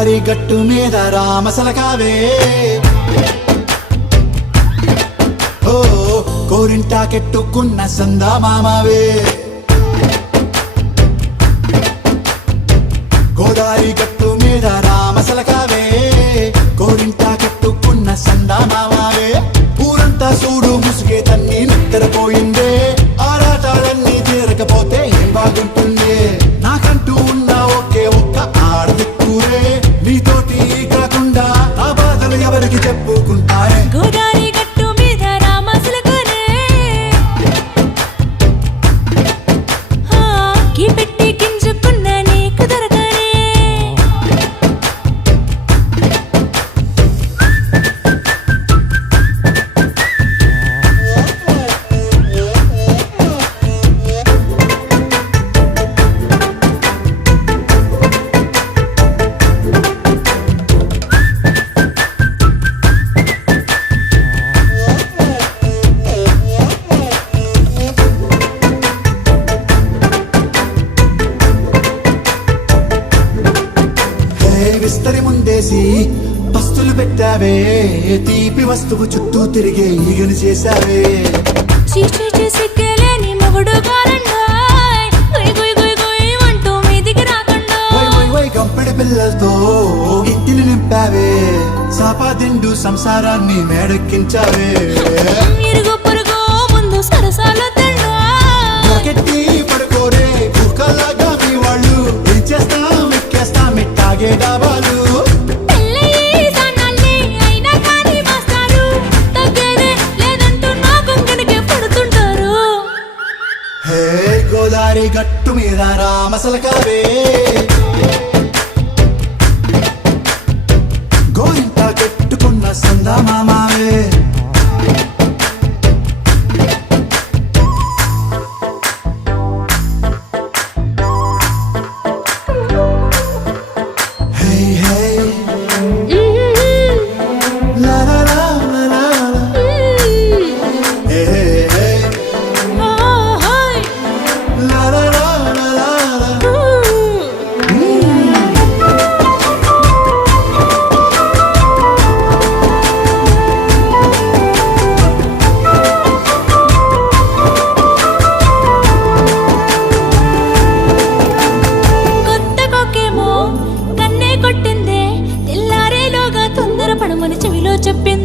గోదారి గట్టు మీద రామసలకావే ఓ కోరింటాకెట్టుకున్న సందా మామావే గోదారి గట్టు మీద రామసలకావే కోరింటాకెట్టుకున్న సందా మామావే ఊరంతా చూడు ముసుగే తన్ని నిద్రపోయిందే ఆరాటాలన్నీ తీరకపోతే ఏం బాగుంటుంది నాకంటూ ఉన్న ఒకే ఒక్క ఆడదిక్కురే నీతోటి కాకుండా ఆ బాధలు ఎవరికి చెప్పుకుంటారే గోదారి గట్టు మీద రామసలకానే పెట్టి గింజుకున్న నీకు దొరకనే విస్తరి ముందేసి పస్తులు పెట్టావే తీపి వస్తువు చుట్టూ తిరిగే ఈగను చేశావే సిగ్గలేని మొగుడు కారండాయ్ గుయ్ గుయ్ గుయ్ గుయ్ అంటూ మీదికి రాకుండా గంపెడి పిల్లలతో ఇంటిని నింపావే సాపాదిండు సంసారాన్ని మేడెక్కించావే ఇరుగు పొరుగు ముందు సరసాల కెట్టి పడుకోరే కుక్కలాగా మీ వాళ్ళు ఏం చేస్తాం ఎక్కేస్తాం ఇట్టాగే డాబాలు హే గోదారి గట్టు మీద రామసలకావే గోరింట కట్టుకున్న సందా మామావే చెప్పింది